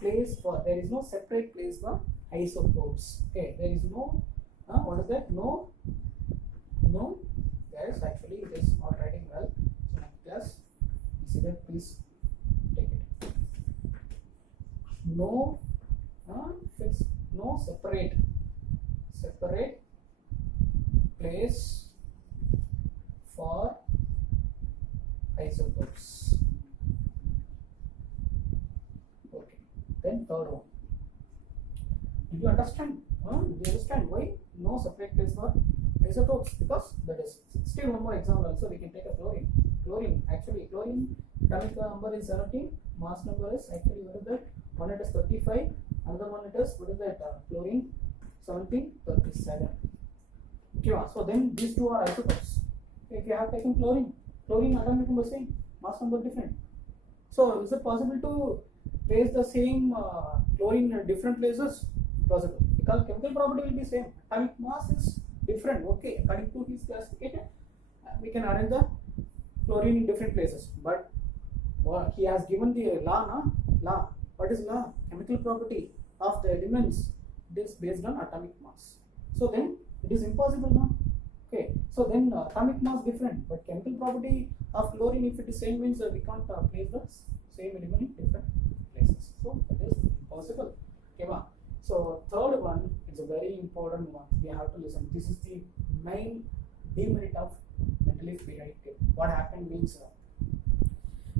place for, there is no separate place for isotopes. Okay, there is no, what is that? No, guys, actually it is not writing well. So next class, see that, please take it. No, fix, no separate place for isotopes. Okay, then third one. Did you understand? Did you understand why no separate place for isotopes? Because that is still one more example. Also, we can take a chlorine. Actually, chlorine atomic number is 17. Mass number is actually, what is that? One it is 35. Another one it is, what is that? Chlorine 1737. Okay, so then these two are isotopes. If you have taken chlorine atomic number same, mass number different. So is it possible to place the same chlorine in different places? Possible, because chemical property will be same. Atomic mass is different. Okay, according to his classification, we can arrange the chlorine in different places. But he has given the law. What is law? Chemical property of the elements. It is based on atomic mass. So then it is impossible now. Okay, so then atomic mass different, but chemical property of chlorine, if it is same, means we can't place the same element in different places. So that is impossible. Okay, so third one is a very important one. We have to listen. This is the main demerit of Mendeleev periodic table. What happened means,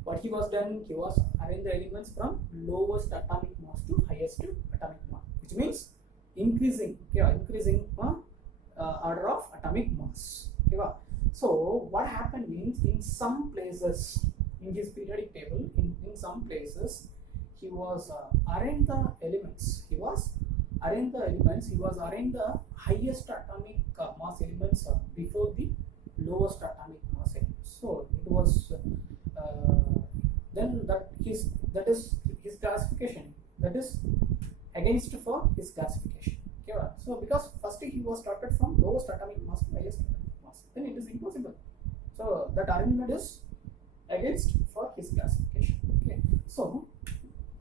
what he was done, he was arranged the elements from lowest atomic mass to highest atomic mass, which means increasing order of atomic mass. Okay, so what happened means, in some places in his periodic table, in some places, he was arranged the elements. He was arranged the highest atomic mass elements before the lowest atomic mass elements. So it was then that is his classification. That is against for his classification. Okay, so because first he was started from lowest atomic mass to highest atomic mass, then it is impossible. So that arrangement is against for his classification. Okay, so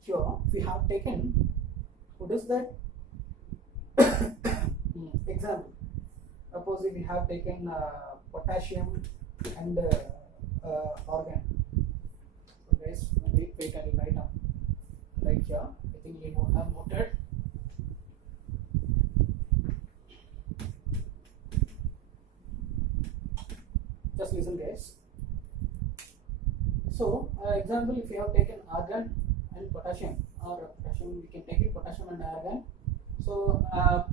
here we have taken, what is that? Example. Suppose if we have taken potassium and argon. So guys, wait, I will write down. Right here, I think you have noted. Just listen, guys. So, example, if you have taken argon and potassium, or potassium, we can take it potassium and argon. So,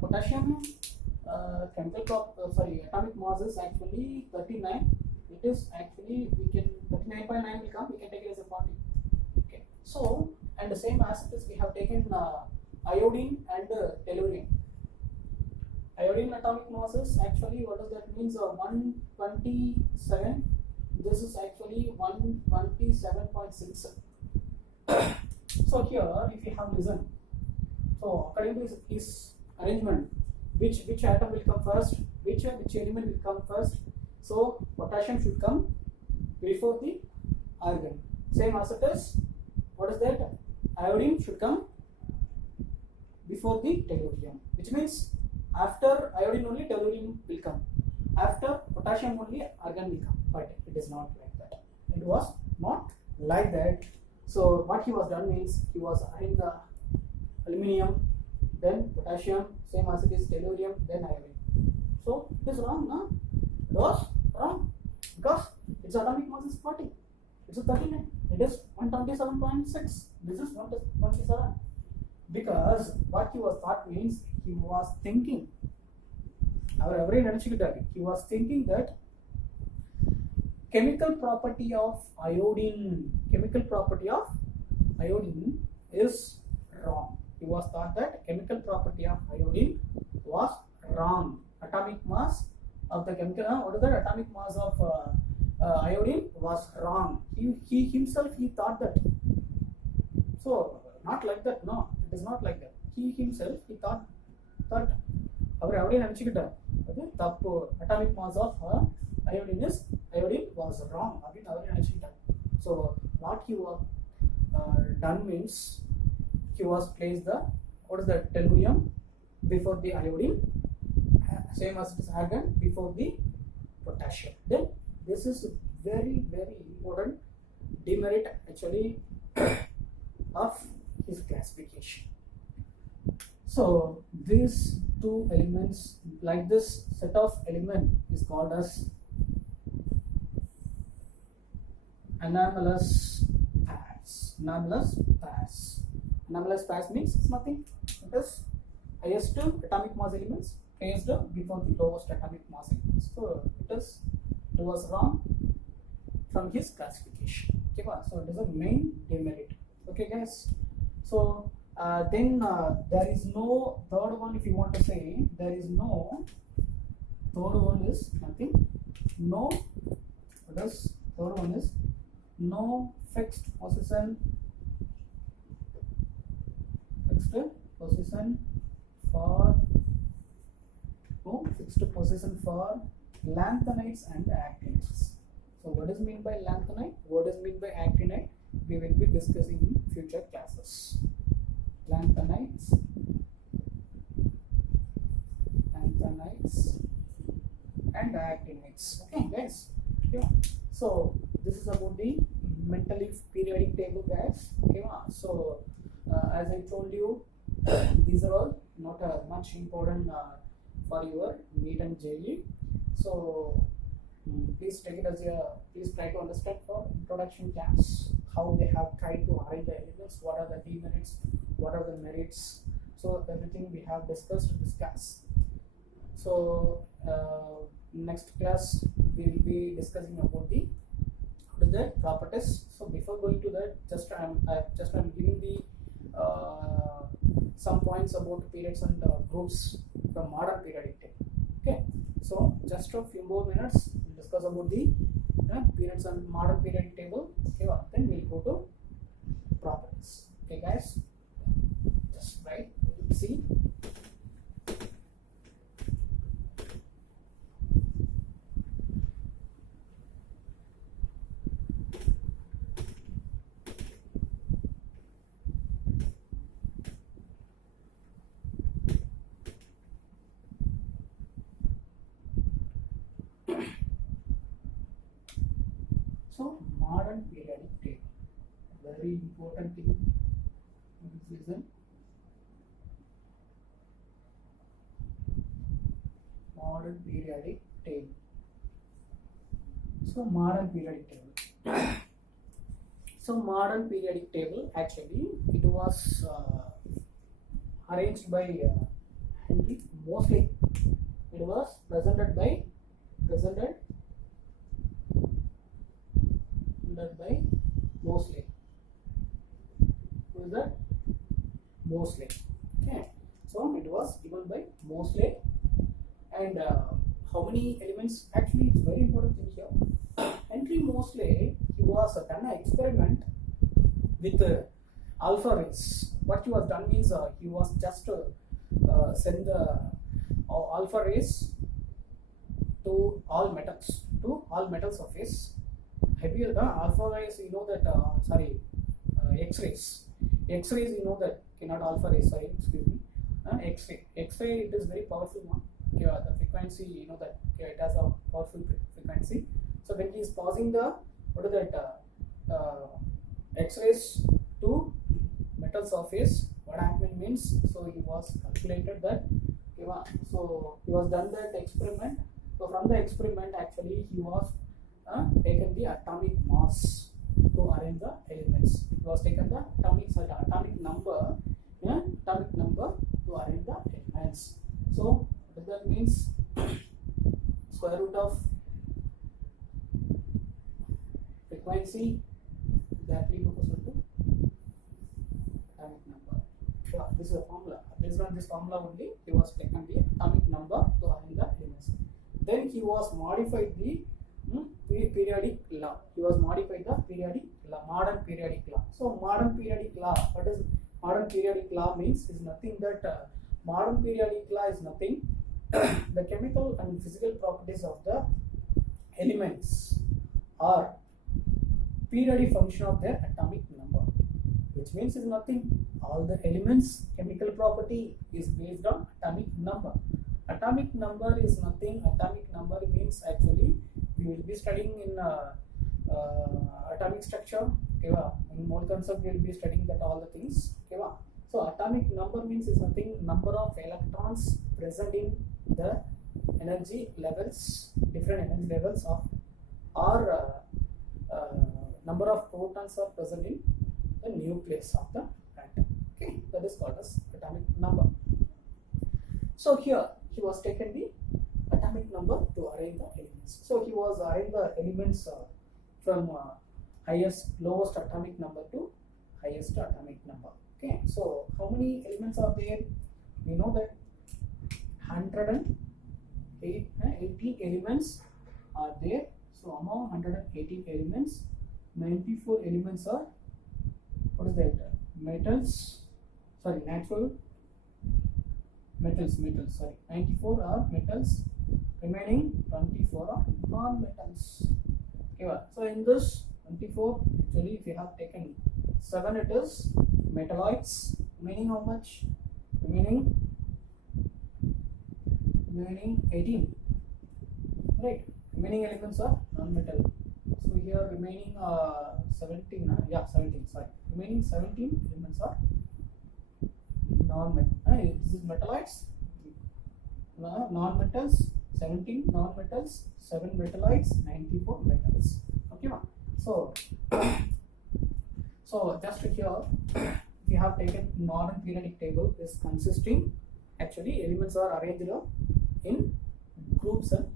potassium atomic mass is actually 39. It is actually, we can 39.9 will come. We can take it as a 40. Okay. So, and the same as it is, we have taken iodine and tellurium. Iodine atomic mass is actually, what does that means? 127. This is actually 127.6. So here, if you have listened, so according to his arrangement, which atom will come first? Which element will come first? So potassium should come before the argon. Same as it is. What is that? Iodine should come before the tellurium. Which means after iodine only tellurium will come. After potassium only argon will come. But it is not like that. It was not like that. So what he was done means, he was adding the aluminium, then potassium, same as it is tellurium, then iodine. So it is wrong, no? It was wrong because its atomic mass is 40. It's 39. It is 127.6. This is 127. Because what he was thought means, he was thinking. He was thinking that chemical property of iodine is wrong. He was thought that chemical property of iodine was wrong. Atomic mass of the chemical, what is the atomic mass of iodine was wrong. He himself, he thought that. So not like that, no, it is not like that. He himself, he thought iodine atomic mass of iodine was wrong. So what he was done means, he was placed the, what is the tellurium before the iodine, same as this argon before the potassium. Then this is very important demerit actually of his classification. So these two elements, like this set of element is called as anomalous pairs. Anomalous pairs. Anomalous pairs means it's nothing. It is highest atomic mass elements placed before the lowest atomic mass elements. So it was wrong from his classification. Okay, so it is a main demerit. Okay, guys. So then there is no third one. If you want to say, there is no third one is nothing. No, what is third one is no fixed position. For no fixed position for lanthanides and actinides. So what is mean by lanthanide? What is mean by actinide? We will be discussing in future classes. Lanthanides and actinides. Okay, guys. Okay. So this is about the mentally periodic table, guys. Okay. So as I told you, these are all not much important for your NEET and JEE. So please take it as please try to understand for introduction class how they have tried to arrange the elements, what are the demerits, what are the merits. So everything we have discussed in this class. So next class we will be discussing about the properties. So before going to that, I'm giving the some points about periods and groups from modern periodic table. Okay, so just a few more minutes we'll discuss about the periods and modern periodic table. Okay, then we'll go to properties. Okay, guys, just write see. So modern periodic table, very important thing in this season. Modern periodic table. So modern periodic table. So modern periodic table, actually it was arranged by Henry Moseley. It was presented by Moseley. Who is that? Moseley. Okay. So it was given by Moseley. And how many elements? Actually, it's very important thing here. Henry Moseley, he was done an experiment with alpha rays. What he was done means he was just send the alpha rays to all metals of his heavier alpha rays. You know that X-rays. X-rays, you know that not alpha rays. Sorry, excuse me. X-ray. X-ray, it is very powerful one. Okay, the frequency, you know that it has a powerful frequency. So when he is passing the X-rays to metal surface, what happened means, so he was calculated that. Okay, so he was done that experiment. So from the experiment, actually he was taken the atomic mass to arrange the elements. It was taken the atomic number to arrange the elements. So what that means, square root of frequency exactly proportional to atomic number. So this is a formula. Based on this formula only, he was taken the atomic number to arrange the elements. Then he was modified the periodic law. He was modified the periodic law, modern periodic law. So modern periodic law, what is modern periodic law means is nothing that modern periodic law is nothing. The chemical and physical properties of the elements are periodic function of their atomic number. which means is nothing. All the elements chemical property is based on atomic number. Atomic number is nothing. Atomic number means actually we will be studying in atomic structure. Okay, in mole concept we will be studying that all the things. Okay, so atomic number means is nothing. Number of electrons present in the energy levels, different energy levels of, or number of protons are present in the nucleus of the atom. Okay, that is called as atomic number. So here he was taken the atomic number to arrange the elements. So he was arrange the elements from lowest atomic number to highest atomic number. Okay, so how many elements are there? We know that 180 elements are there. So among 180 elements, 94 elements are, what is that? Natural metals, sorry. 94 are metals, remaining 24 are non-metals. Okay, so in this 24, actually if you have taken 7, it is metalloids, remaining how much? Remaining 18, right? Remaining elements are non-metal. So here remaining 17, sorry. Remaining 17 elements are non-metal. This is metalloids, non-metals, 17 non-metals, 7 metalloids, 94 metals. Okay, so just here, if you have taken modern periodic table, is consisting, actually elements are arranged in groups and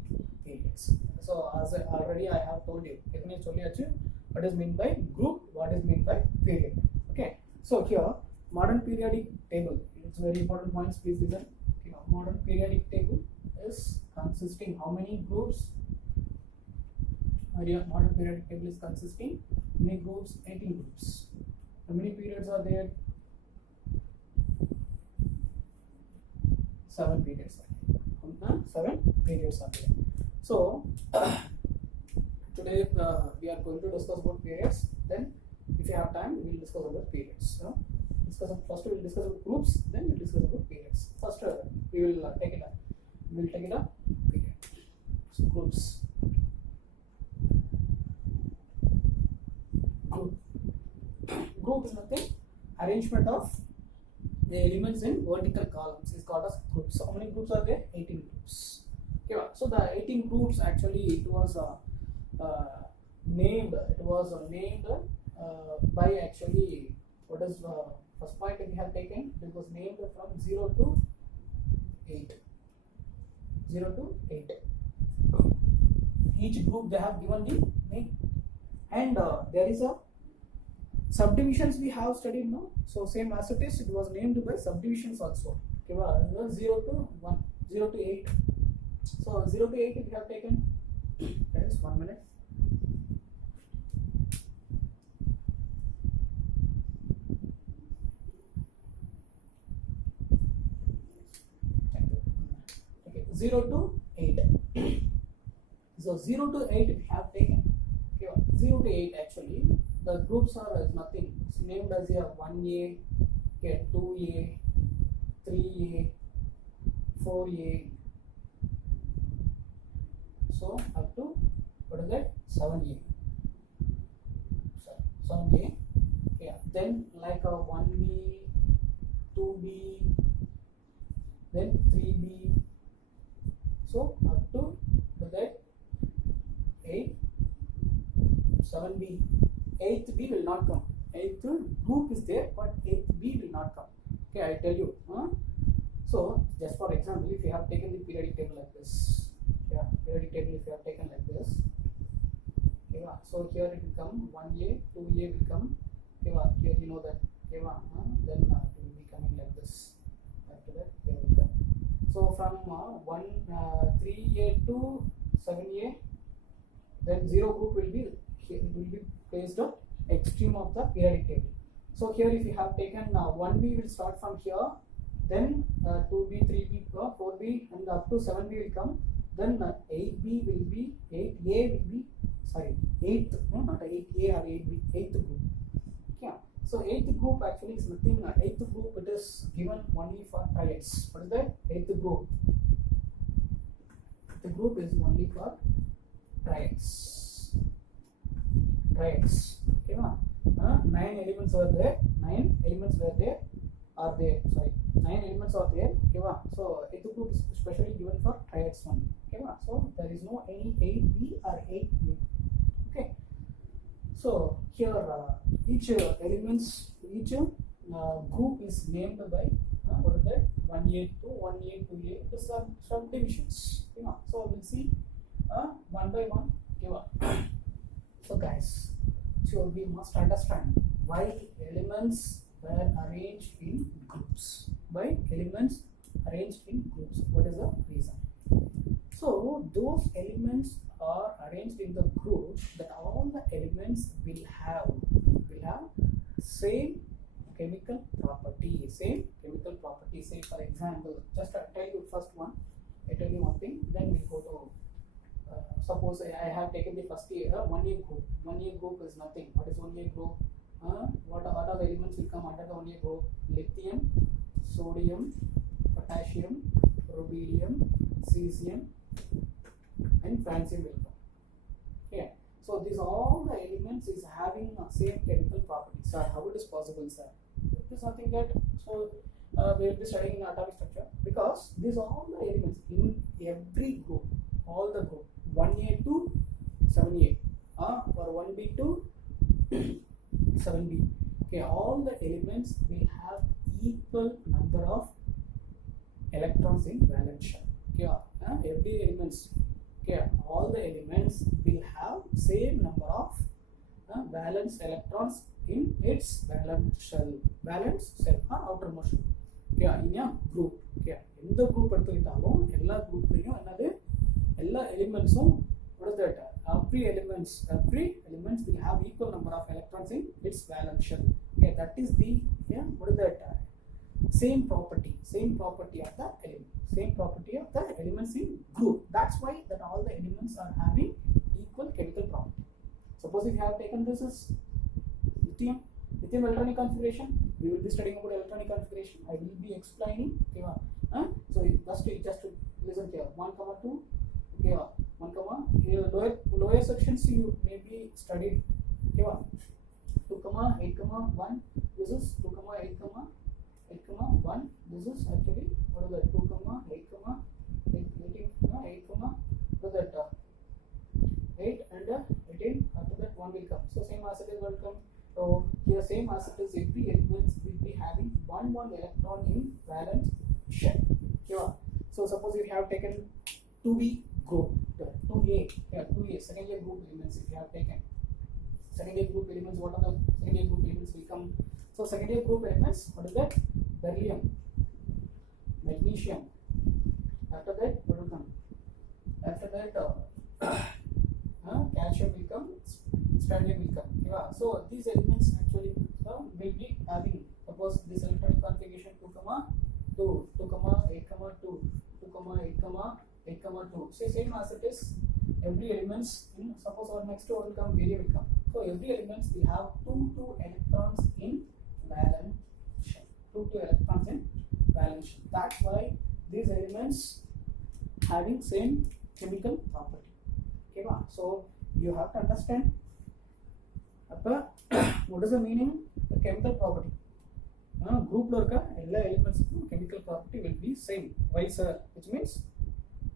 periods. So as already I have told you, what is meant by group, what is meant by period. Okay, so here modern periodic table, it's very important points, please listen. Okay, modern periodic table is consisting how many groups? Modern periodic table is consisting how many groups? 18 groups. How many periods are there? 7 periods are there. 7 periods are there. So today we are going to discuss about periods. Then if you have time, we will discuss about periods. First we will discuss about groups, then we will discuss about periods. First we will take it up. We will take it up. Period. So groups. Group is nothing. Arrangement of the elements in vertical columns is called as groups. So how many groups are there? 18 groups. Okay, so the 18 groups, actually it was named. It was named by, actually, what is first point we have taken? It was named from 0 to 8. 0 to 8. Each group they have given the name, and there is a subdivisions we have studied now. So same as it is, it was named by subdivisions also. Okay, 0 to 1, 0 to 8. So 0 to 8 we have taken. That is 1 minute. Okay, 0 to 8. So 0 to 8 we have taken. Okay, 0 to 8 actually. The groups are as nothing. It's named as 1A, okay, 2A, 3A, 4A. So up to, what is that? 7A. 7A. Yeah. Then like a 1B, 2B, then 3B. So up to, what is that? 8, 7B. 8th B will not come. 8th group is there, but 8th B will not come. Okay, I tell you. So, just for example, if you have taken the periodic table like this, periodic table if you have taken like this, okay, so here it will come 1A, 2A will come. Okay, here you know that. Okay, then it will be coming like this. After that, here will come. So from 3A to 7A, then 0 group will be here. It will be placed at extreme of the periodic table. So here if you have taken 1B will start from here, then 2B, 3B, 4B, and up to 7B will come. Then 8B will be, 8A will be, sorry, 8th, no, not 8A or 8B, 8th group. Yeah. So eighth group actually is nothing. Eighth group it is given only for triads. What is that? Eighth group. The group is only for triads. Triads. Okay, no? 9 elements were there. 9 elements were there. Are there? Sorry, 9 elements are there. Okay, no? So eighth group is specially given for triads only. Okay, no? So there is no any 8B or 8A. Okay. So here each elements, each group is named by what is that? 1A, 2, 1A, 2A. These are subdivisions. You know. So we'll see one by one. Okay. So guys, so we must understand why elements were arranged in groups. Why elements arranged in groups? What is the reason? So those elements are arranged in the group that all the elements will have same chemical property. Say for example, just I tell you first one. I tell you one thing. Then we go to suppose I have taken the first year 1A group. 1A group is nothing. What is 1A group? What are the elements will come under the 1A group? Lithium, sodium, potassium, rubidium, cesium, and francium will come. Okay. So these all the elements is having same chemical properties. Sir, how it is possible, sir? It is nothing that so we will be studying in atomic structure because these all the elements in every group, all the group 1A to 7A or 1B to 7B. Okay, all the elements will have equal number of electrons in valence shell. Okay, every elements. Okay, all the elements will have same number of valence electrons in its valence shell or outermost shell. Okay, in a group. Okay, in the group எடுத்துக்கிட்டாலும் எல்லா குரூப்லயும் என்னது எல்லா எலிமெண்ட்ஸும் what is that? Every elements will have equal number of electrons in its valence shell. Okay, that is the what is that? Same property of the element. Same property of the elements in group. That's why that all the elements are having equal chemical property. Suppose if you have taken this as lithium electronic configuration, we will be studying about electronic configuration. I will be explaining. Okay, so just listen here. 1, 2. Okay, 1, here lower sections you may be studied. Okay, 2, 8, 1. This is 2, 8, 1. This is actually what is that? 2, 8, what is that? 8 and 18. After that 1 will come. So same as it is will come. So here same as it is every elements will be having one electron in valence shell. Okay. So suppose if you have taken 2B group, 2A second year group elements. If you have taken second year group elements, what are the second year group elements will come? So second year group elements, what is that? Beryllium, magnesium. After that, what will come? After that, calcium will come, strontium will come. Yeah. So these elements actually will be having, suppose this electronic configuration 2, 2, 8, 2, 8, 2. Say same as it is. Every elements in suppose our next one will come, barium will come. So every elements will have 2 electrons in valence shell. 2 electrons in valence shell. That's why these elements having same chemical property. Okay, so you have to understand what is the meaning of chemical property. Group lorka all elements chemical property will be same. Why, sir? Which means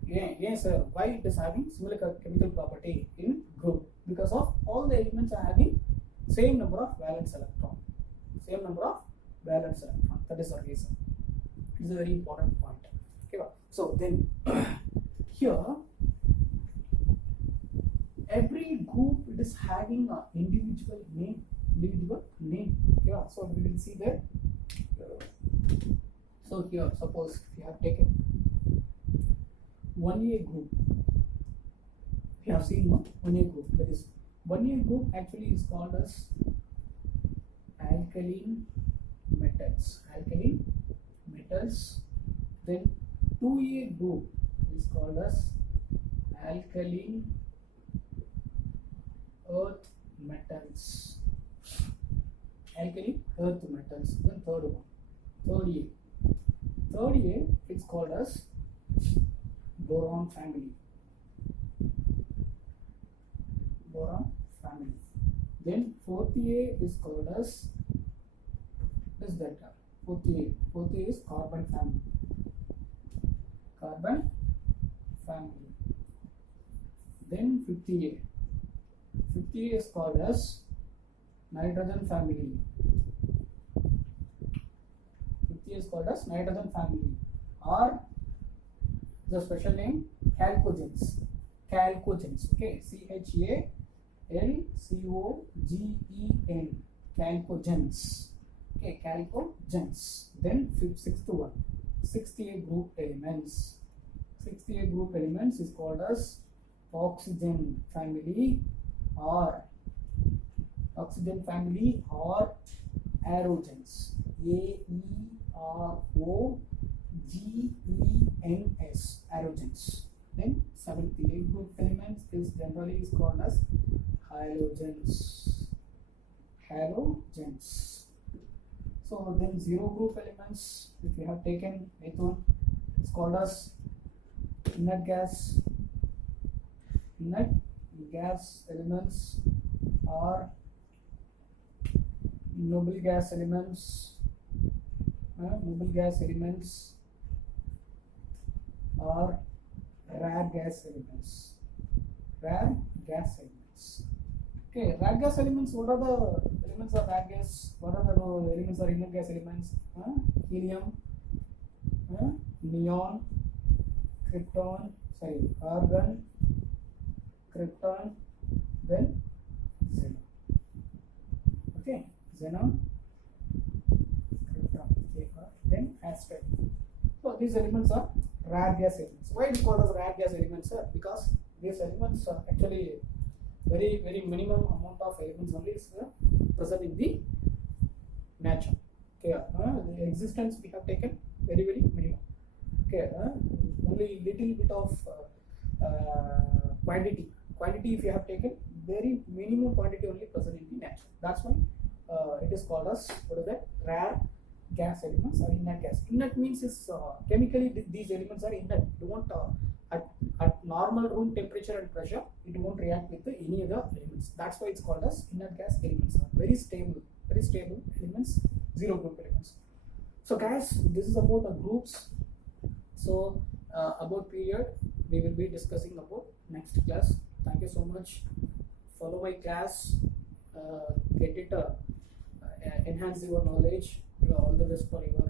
yes, sir. Why it is having similar chemical property in group? Because of all the elements are having same number of valence electron. Same number of valence electron. That is the reason. This is a very important point. Okay, so then here every group it is having an individual name. Okay, so we will see that. So here, suppose you have taken 1A group. We have seen 1A group. That is 1A group actually is called as alkaline metals. Then 2A group is called as alkaline earth metals. alkali earth metals. Then third one, third A. Third A is called as boron family. Boron family. Then fourth A is called as fourth A is carbon family. Carbon family. Then fifth A. Fifth A is called as nitrogen family. Fifth A is called as nitrogen family, or the special name chalcogens. Chalcogens. Okay, CHALCOGEN. Chalcogens. Okay, chalcogens. Then sixth one, sixth A group elements. Sixth A group elements is called as oxygen family or aerogens. AEROGENS. Aerogens. Then seventh A group elements is generally called as halogens. So then zero group elements, if you have taken eighth one, it's called as inert gas elements or noble gas elements or rare gas elements. Okay, rare gas elements, what are the elements of rare gas? What are the elements of inert gas elements? Helium, neon, argon, krypton, then xenon. Okay, xenon, krypton, then asteroid. So these elements are rare gas elements. Why it is called as rare gas elements, sir? Because these elements are actually very minimum amount of elements only is present in the nature. Okay, the existence we have taken very minimum. Okay, only little bit of quantity if you have taken, very minimum quantity only present in the nature. That's why it is called as, what is that, rare gas elements or inert gas. Inert means is chemically these elements are inert. It won't at normal room temperature and pressure, it won't react with any other elements. That's why it's called as inert gas elements. Very stable elements, zero group elements. So guys, this is about the groups. So about period we will be discussing about next class. Thank you so much. Follow my class, get it, enhance your knowledge. All the best for your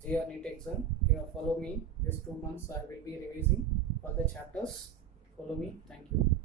JR NEET exam. Follow me. These 2 months I will be revising all the chapters. Follow me. Thank you.